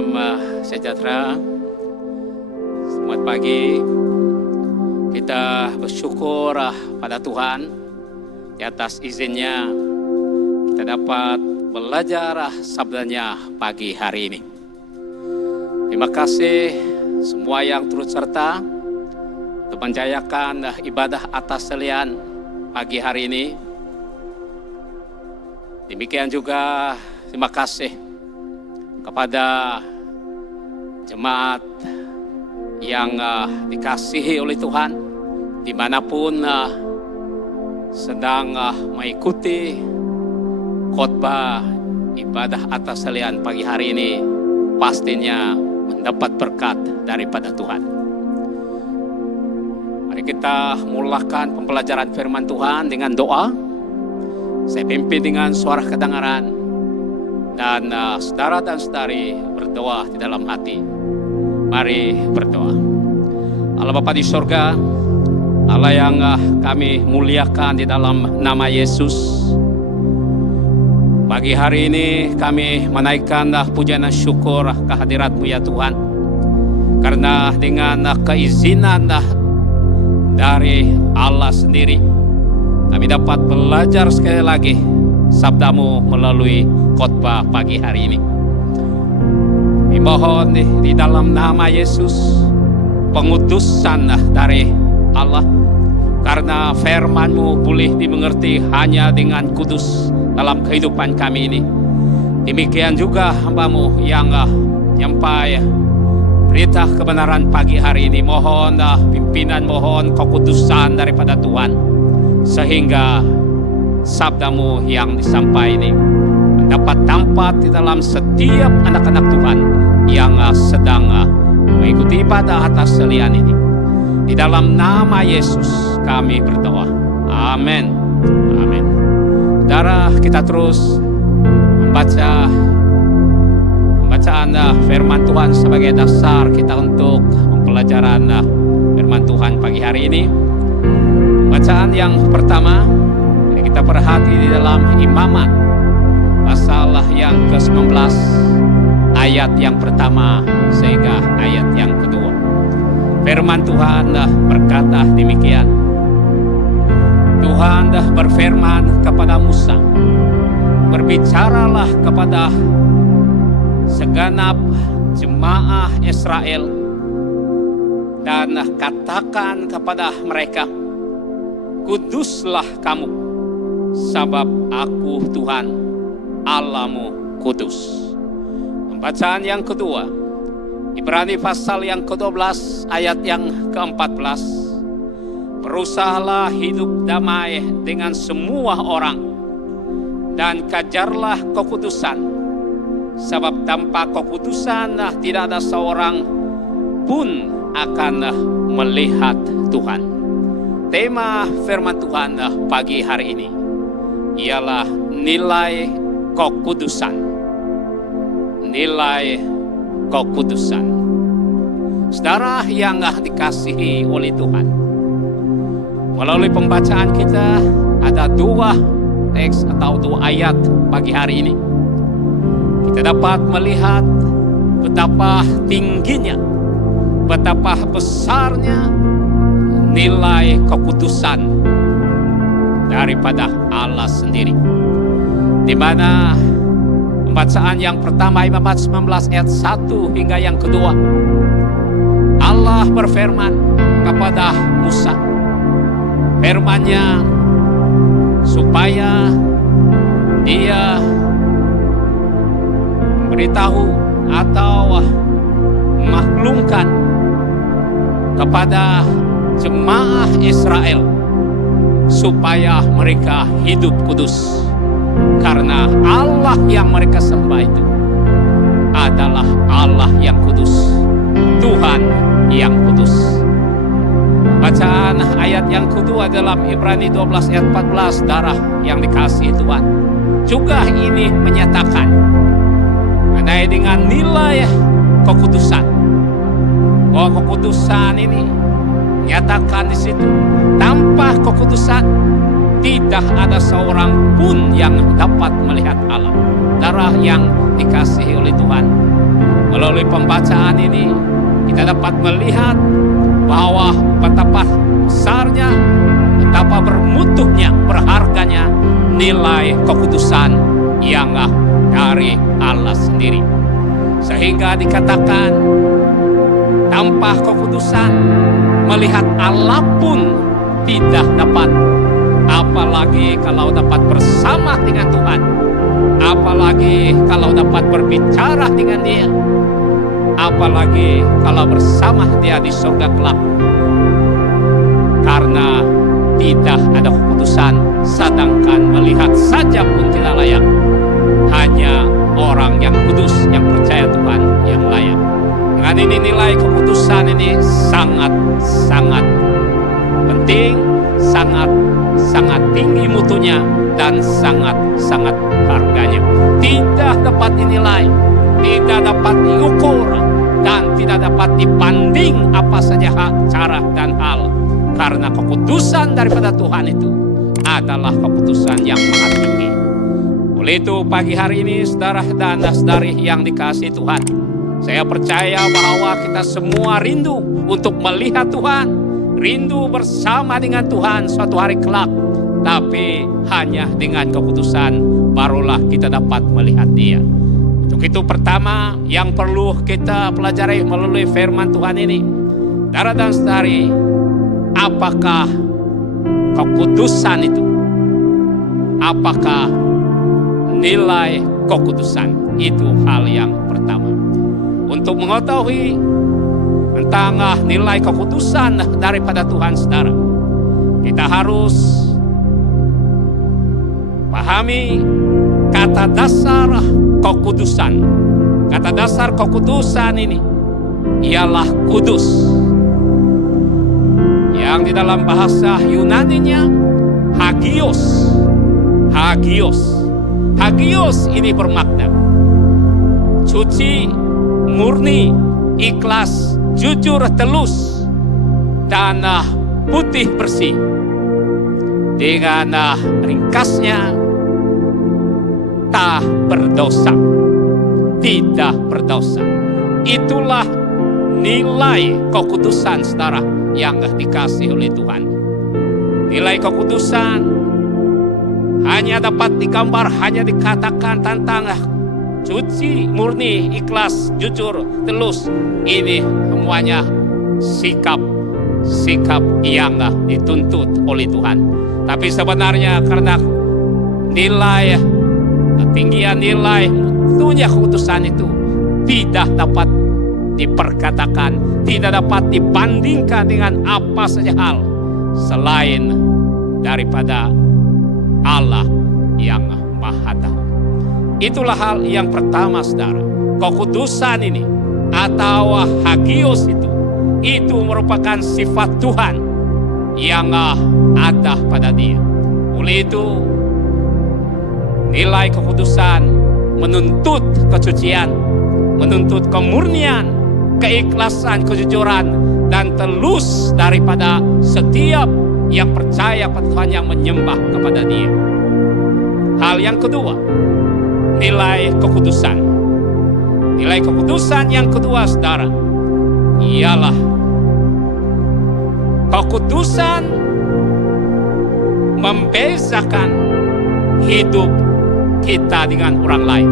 Salam sejahtera. Selamat pagi. Kita bersyukur pada Tuhan di atas izinnya kita dapat belajar sabdanya pagi hari ini. Terima kasih semua yang turut serta untuk menjayakan ibadah atas selian pagi hari ini. Demikian juga terima kasih kepada jemaat yang dikasihi oleh Tuhan dimanapun sedang mengikuti khotbah ibadah atas selian pagi hari ini, pastinya mendapat berkat daripada Tuhan. Mari kita mulakan pembelajaran firman Tuhan dengan doa. Saya pimpin dengan suara kedengaran. Dan saudara dan saudari berdoa di dalam hati. Mari berdoa. Allah Bapa di sorga, Allah yang kami muliakan di dalam nama Yesus. Pagi hari ini kami menaikkan pujian dan syukur kehadirat-Mu ya Tuhan. Karena dengan keizinan dari Allah sendiri, kami dapat belajar sekali lagi sabda-Mu melalui khotbah pagi hari ini. Dimohon di dalam nama Yesus pengutusan dari Allah, karena firman-Mu boleh dimengerti hanya dengan kudus dalam kehidupan kami ini. Demikian juga hamba-Mu yang nyampai berita kebenaran pagi hari ini. Mohon pimpinan, mohon kekudusan daripada Tuhan, sehingga sabda-Mu yang disampaikan ini mendapat tempat di dalam setiap anak-anak Tuhan yang sedang mengikuti ibadah atas selian ini. Di dalam nama Yesus kami berdoa. Amin. Amin. Saudara, kita terus membaca pembacaan firman Tuhan sebagai dasar kita untuk pembelajaran firman Tuhan pagi hari ini. Bacaan yang pertama kita perhati di dalam Imamat pasal yang ke-19 ayat yang pertama sehingga ayat yang kedua. Firman Tuhan berkata demikian. Tuhan berfirman kepada Musa, berbicaralah kepada segenap jemaah Israel dan katakan kepada mereka, kuduslah kamu, sebab aku Tuhan Allahmu kudus. Pembacaan yang kedua, Ibrani pasal yang ke-12 ayat yang ke-14. Berusahalah hidup damai dengan semua orang dan kejarlah kekudusan, sebab tanpa kekudusan tidak ada seorang pun akan melihat Tuhan. Tema firman Tuhan pagi hari ini ialah nilai kekudusan. Nilai kekudusan. Saudara yang dikasihi oleh Tuhan, melalui pembacaan kita ada dua teks atau dua ayat pagi hari ini. Kita dapat melihat betapa tingginya, betapa besarnya nilai kekudusan daripada Allah sendiri. Di mana pembacaan yang pertama Imamat 19 ayat 1 hingga yang kedua, Allah berfirman kepada Musa. Firman-Nya supaya dia memberitahu atau memaklumkan kepada jemaah Israel supaya mereka hidup kudus, karena Allah yang mereka sembah itu adalah Allah yang kudus, Tuhan yang kudus. Bacaan ayat yang kedua dalam Ibrani 12 ayat 14, darah yang dikasihi Tuhan, juga ini menyatakan mengenai dengan nilai kekudusan. Bahwa kekudusan ini nyatakan di situ, tanpa kekudusan tidak ada seorang pun yang dapat melihat Allah. Darah yang dikasihi oleh Tuhan Melalui pembacaan ini kita dapat melihat bahwa betapa besarnya, betapa bermutunya, berharganya nilai kekudusan yang dari Allah sendiri. Sehingga dikatakan tanpa kekudusan melihat Allah pun tidak dapat. Apalagi kalau dapat bersama dengan Tuhan, apalagi kalau dapat berbicara dengan Dia, apalagi kalau bersama Dia di surga kelak. Karena tidak ada kekudusan, sedangkan melihat saja pun tidak layak. Hanya orang yang kudus, yang percaya Tuhan, yang layak. Dengan ini nilai kekudusan ini sangat penting, sangat tinggi mutunya, dan sangat harganya. Tidak dapat dinilai, tidak dapat diukur, dan tidak dapat dibanding apa saja cara dan hal. Karena kekudusan daripada Tuhan itu adalah kekudusan yang maha tinggi. Oleh itu pagi hari ini saudara dan saudari yang dikasihi Tuhan, saya percaya bahwa kita semua rindu untuk melihat Tuhan, rindu bersama dengan Tuhan suatu hari kelak. Tapi hanya dengan kekudusan barulah kita dapat melihat Dia. Untuk itu pertama yang perlu kita pelajari melalui firman Tuhan ini, saudara dan saudari, apakah kekudusan itu? Apakah nilai kekudusan? Itu hal yang pertama. Untuk mengetahui tentang nilai kekudusan daripada Tuhan, saudara, kita harus pahami kata dasar kekudusan. Kata dasar kekudusan ini ialah kudus, yang di dalam bahasa Yunaninya hagios. Hagios ini bermakna suci, murni, ikhlas, jujur, telus, dan putih bersih. Dengan ringkasnya, tak berdosa, tidak berdosa. Itulah nilai kekudusan, saudara yang dikasihi oleh Tuhan. Nilai kekudusan hanya dapat digambar, hanya dikatakan tentang suci, murni, ikhlas, jujur, telus. Ini semuanya sikap yang dituntut oleh Tuhan. Tapi sebenarnya karena nilai ketinggian, nilai mutunya kekudusan itu tidak dapat diperkatakan, tidak dapat dibandingkan dengan apa saja hal selain daripada Allah yang Maha Tahu. Itulah hal yang pertama, saudara. Kekudusan ini atau hagios itu merupakan sifat Tuhan yang ada pada Dia. Oleh itu nilai kekudusan menuntut kesucian, menuntut kemurnian, keikhlasan, kejujuran, dan telus daripada setiap yang percaya pada Tuhan, yang menyembah kepada Dia. Hal yang kedua, nilai kekudusan. Nilai kekudusan yang kedua, saudara, ialah kekudusan membezakan hidup kita dengan orang lain.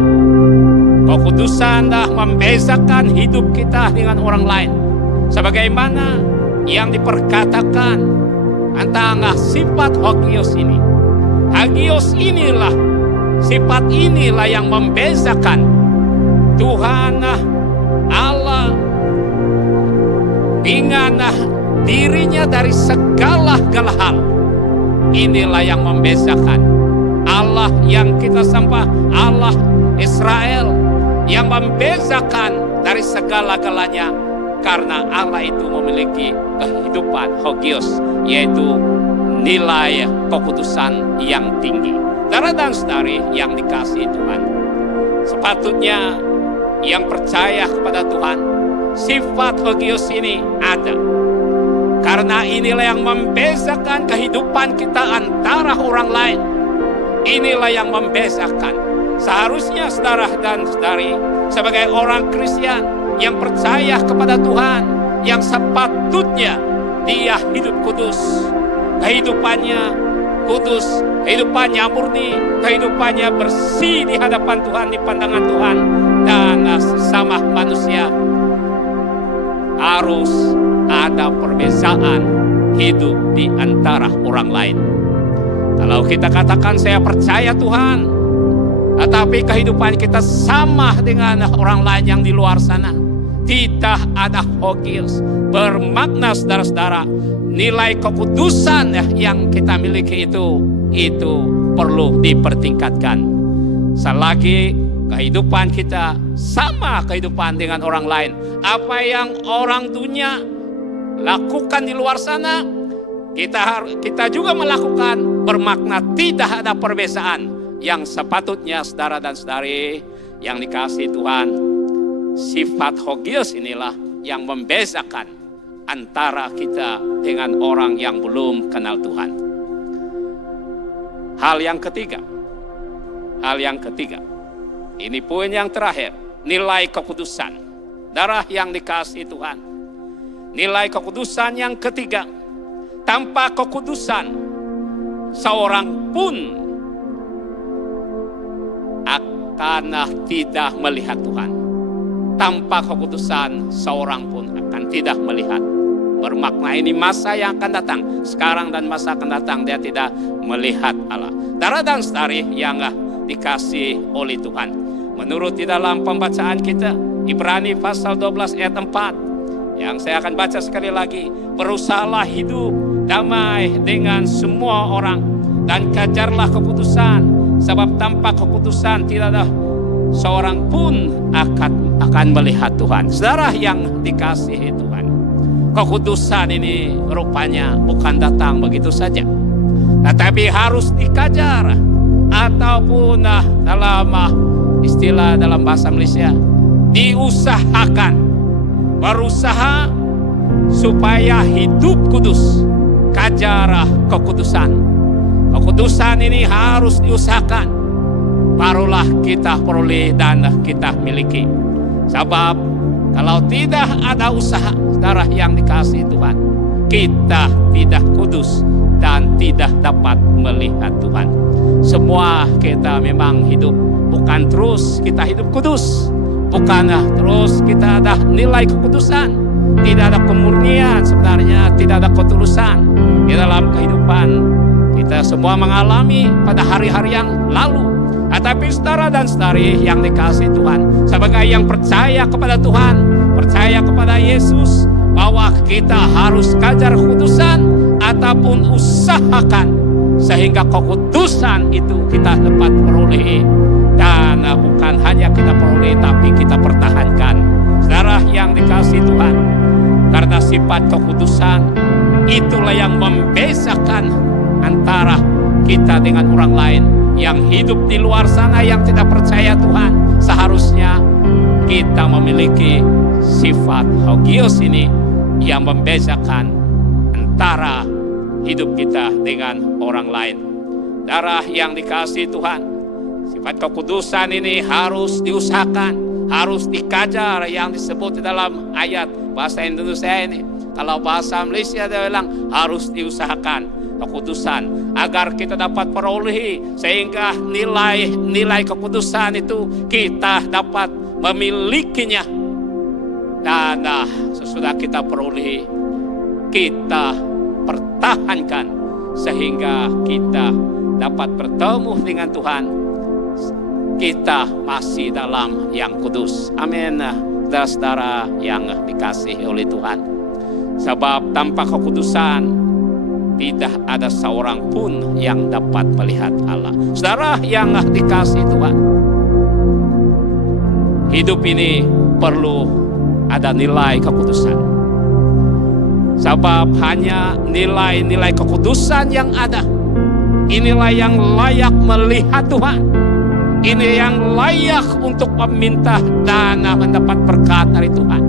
Kekudusan membezakan hidup kita dengan orang lain. Sebagaimana yang diperkatakan tentang sifat hagios ini. Hagios inilah, sifat inilah yang membezakan Tuhan Allah dengan dirinya dari segala hal. Inilah yang membezakan Allah yang kita sembah, Allah Israel, yang membezakan dari segala-galanya. Karena Allah itu memiliki kehidupan hagios, yaitu nilai kekudusan yang tinggi. Saudara dan saudari yang dikasihi Tuhan, sepatutnya yang percaya kepada Tuhan, sifat hagios ini ada. Karena inilah yang membezakan kehidupan kita antara orang lain. Inilah yang membezakan. Seharusnya saudara dan saudari sebagai orang Kristen, yang percaya kepada Tuhan, yang sepatutnya dia hidup kudus, kehidupannya kudus, kehidupannya murni, kehidupannya bersih di hadapan Tuhan, di pandangan Tuhan dan sesama manusia. Harus ada perbedaan hidup di antara orang lain. Kalau kita katakan saya percaya Tuhan, tetapi kehidupan kita sama dengan orang lain yang di luar sana, tidak ada Hagios. Bermakna saudara-saudara, nilai kekudusan yang kita miliki itu perlu dipertingkatkan. Selagi kehidupan kita sama kehidupan dengan orang lain, apa yang orang dunia lakukan di luar sana, kita juga melakukan, bermakna tidak ada perbedaan. Yang sepatutnya saudara dan saudari yang dikasihi Tuhan, sifat Hagios inilah yang membedakan antara kita dengan orang yang belum kenal Tuhan. Hal yang ketiga, ini poin yang terakhir, nilai kekudusan. Darah yang dikasihi Tuhan, nilai kekudusan yang ketiga, tanpa kekudusan seorang pun akan tidak melihat Tuhan. Tanpa kekudusan seorang pun akan tidak melihat. Bermakna ini masa yang akan datang, sekarang dan masa akan datang dia tidak melihat Allah. Saudara dan saudari yang dikasih oleh Tuhan, menurut di dalam pembacaan kita Ibrani pasal 12 ayat 4 yang saya akan baca sekali lagi, berusahalah hidup damai dengan semua orang dan kejarlah kekudusan, sebab tanpa kekudusan tidak ada seorang pun akan melihat Tuhan. Saudara yang dikasihi Tuhan, kekudusan ini rupanya bukan datang begitu saja, tetapi harus dikejar, ataupun dalam istilah dalam bahasa Malaysia, diusahakan, berusaha supaya hidup kudus, kejar kekudusan. Kekudusan ini harus diusahakan, barulah kita peroleh dan kita miliki. Sebab kalau tidak ada usaha, saudara yang dikasihi Tuhan, kita tidak kudus dan tidak dapat melihat Tuhan. Semua kita memang hidup, bukan terus kita hidup kudus, bukan terus kita ada nilai kekudusan, tidak ada kemurnian, sebenarnya tidak ada ketulusan di dalam kehidupan. Kita semua mengalami pada hari-hari yang lalu. Tetapi saudara dan saudari yang dikasihi Tuhan, sebagai yang percaya kepada Tuhan, percaya kepada Yesus, bahwa kita harus kejar kekudusan ataupun usahakan sehingga kekudusan itu kita dapat peroleh. Dan bukan hanya kita peroleh, tapi kita pertahankan. Saudara yang dikasihi Tuhan, karena sifat kekudusan itulah yang membedakan antara kita dengan orang lain yang hidup di luar sana, yang tidak percaya Tuhan. Seharusnya kita memiliki sifat Hagios ini yang membedakan antara hidup kita dengan orang lain. Darah yang dikasihi Tuhan, sifat kekudusan ini harus diusahakan, harus dikejar, yang disebut di dalam ayat bahasa Indonesia ini. Kalau bahasa Malaysia dia bilang harus diusahakan kekudusan agar kita dapat peroleh, sehingga nilai kekudusan itu kita dapat memilikinya. Dan sesudah kita peroleh, kita pertahankan sehingga kita dapat bertemu dengan Tuhan. Kita masih dalam yang kudus. Amin. Saudara-saudara yang dikasihi oleh Tuhan, sebab tanpa kekudusan tidak ada seorang pun yang dapat melihat Allah. Saudara yang dikasihi Tuhan, hidup ini perlu ada nilai kekudusan. Sebab hanya nilai-nilai kekudusan yang ada, inilah yang layak melihat Tuhan. Ini yang layak untuk meminta dan mendapat berkat dari Tuhan.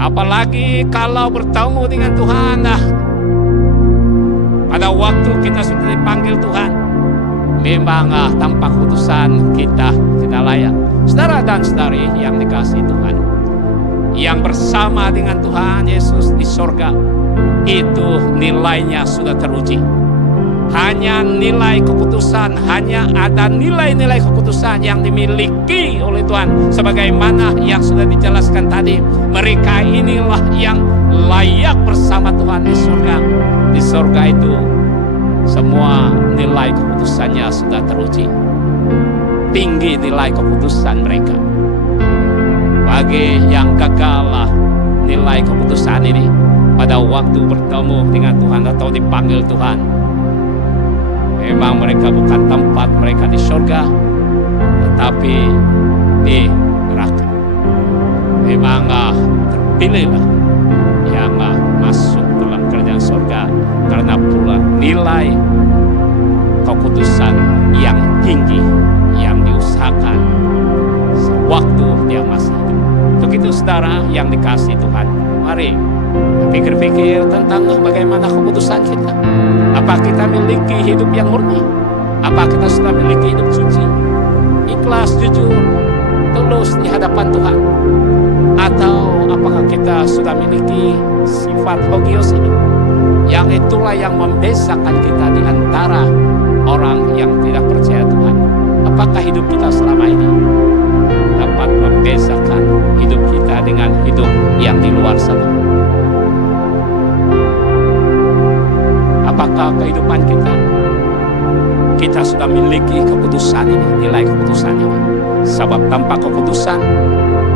Apalagi kalau bertemu dengan Tuhan, pada waktu kita sudah dipanggil Tuhan, memang tanpa kekudusan kita tidak layak. Saudara dan saudari yang dikasihi Tuhan, yang bersama dengan Tuhan Yesus di sorga, itu nilainya sudah teruji. Hanya nilai keputusan, hanya ada nilai-nilai keputusan yang dimiliki oleh Tuhan. Sebagaimana yang sudah dijelaskan tadi, mereka inilah yang layak bersama Tuhan di surga. Di surga itu semua nilai keputusannya sudah teruji. Tinggi nilai keputusan mereka. Bagi yang gagal nilai keputusan ini pada waktu bertemu dengan Tuhan atau dipanggil Tuhan, memang mereka bukan tempat mereka di surga, tetapi di neraka. Memang terpilihlah yang masuk dalam kerajaan surga karena pula nilai keputusan yang tinggi yang diusahakan sewaktu dia masih hidup. Untuk itu saudara yang dikasihi Tuhan, mari pikir-pikir tentang bagaimana keputusan kita. Apa kita miliki hidup yang murni? Apa kita sudah miliki hidup suci, ikhlas, jujur, tulus di hadapan Tuhan? Atau apakah kita sudah miliki sifat hogios ini? Yang itulah yang membedakan kita di antara orang yang tidak percaya Tuhan. Apakah hidup kita selama ini dapat membedakan hidup kita dengan hidup yang di luar sana? Apakah kehidupan kita sudah memiliki keputusan ini, nilai keputusan ini? Sebab tanpa keputusan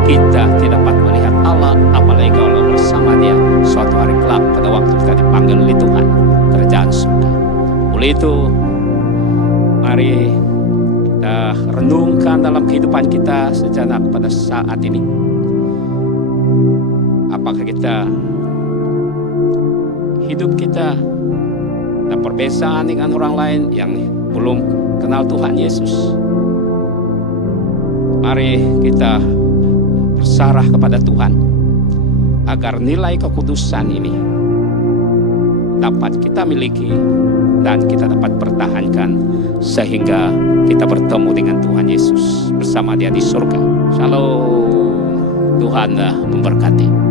kita tidak dapat melihat Allah, apalagi kalau bersama Dia suatu hari kelak pada waktu kita dipanggil oleh Tuhan kerajaan surga. Oleh itu, mari kita renungkan dalam kehidupan kita sejenak pada saat ini. Apakah hidup kita ada perbedaan dengan orang lain yang belum kenal Tuhan Yesus? Mari kita bersarah kepada Tuhan agar nilai keputusan ini dapat kita miliki dan kita dapat pertahankan sehingga kita bertemu dengan Tuhan Yesus bersama Dia di surga. Shalom, Tuhan memberkati.